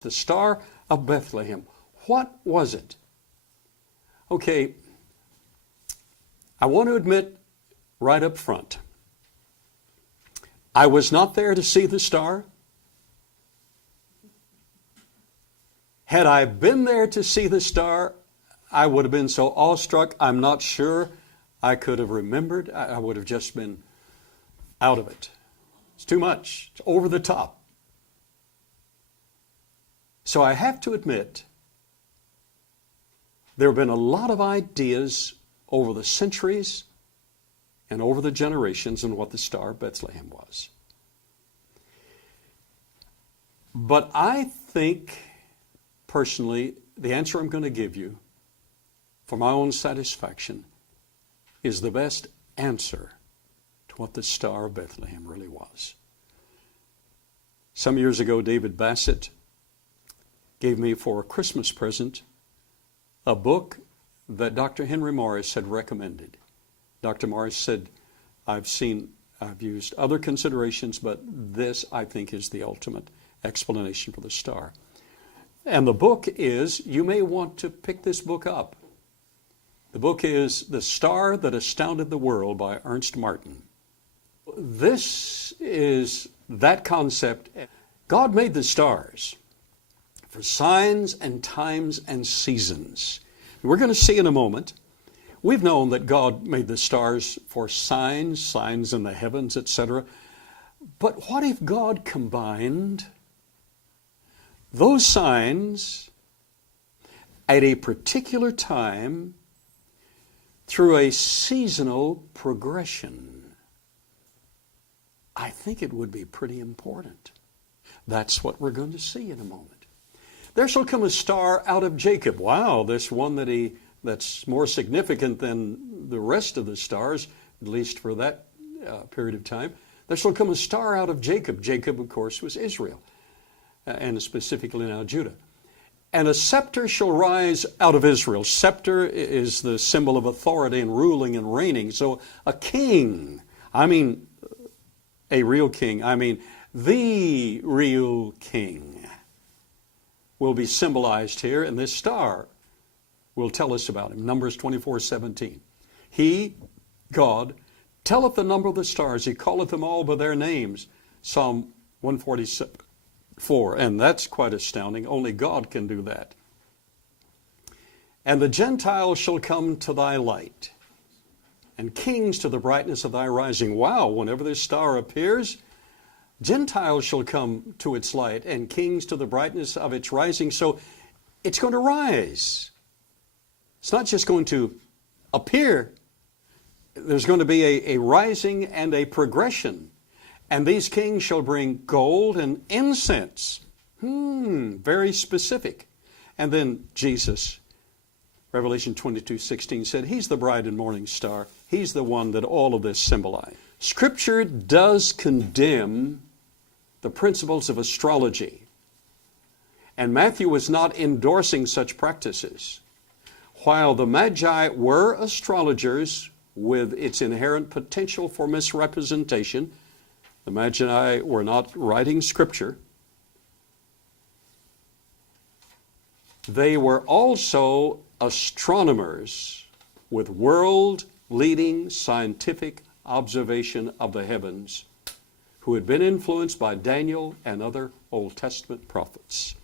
The Star of Bethlehem. What was it? Okay, I want to admit right up front, I was not there to see the star. Had I been there to see the star, I would have been so awestruck, I'm not sure I could have remembered. I would have just been out of it. It's too much. It's over the top. So I have to admit, there have been a lot of ideas over the centuries and over the generations on what the Star of Bethlehem was. But I think, personally, the answer I'm going to give you, for my own satisfaction, is the best answer to what the Star of Bethlehem really was. Some years ago, David Bassett gave me for a Christmas present a book that Dr. Henry Morris had recommended. Dr. Morris said, I've used other considerations, but this, I think, is the ultimate explanation for the star. And the book is, you may want to pick this book up. The book is The Star That Astounded the World by Ernst Martin. This is that concept. God made the stars for signs and times and seasons. We're going to see in a moment. We've known that God made the stars for signs in the heavens, etc. But what if God combined those signs at a particular time through a seasonal progression? I think it would be pretty important. That's what we're going to see in a moment. There shall come a star out of Jacob. Wow, this one that's more significant than the rest of the stars, at least for that period of time. There shall come a star out of Jacob. Jacob, of course, was Israel, and specifically now Judah. And a scepter shall rise out of Israel. Scepter is the symbol of authority and ruling and reigning. So a king, I mean a real king, I mean the real king, will be symbolized here, and this star will tell us about him. Numbers 24:17. He, God, telleth the number of the stars. He calleth them all by their names. Psalm 147:4. And that's quite astounding. Only God can do that. And the Gentiles shall come to thy light, and kings to the brightness of thy rising. Wow, whenever this star appears, Gentiles shall come to its light, and kings to the brightness of its rising. So it's going to rise. It's not just going to appear. There's going to be a rising and a progression. And these kings shall bring gold and incense. Very specific. And then Jesus, Revelation 22:16 said, He's the bright and morning star. He's the one that all of this symbolizes. Scripture does condemn the principles of astrology. And Matthew was not endorsing such practices. While the Magi were astrologers with its inherent potential for misrepresentation, the Magi were not writing Scripture. They were also astronomers with world-leading scientific observation of the heavens, who had been influenced by Daniel and other Old Testament prophets.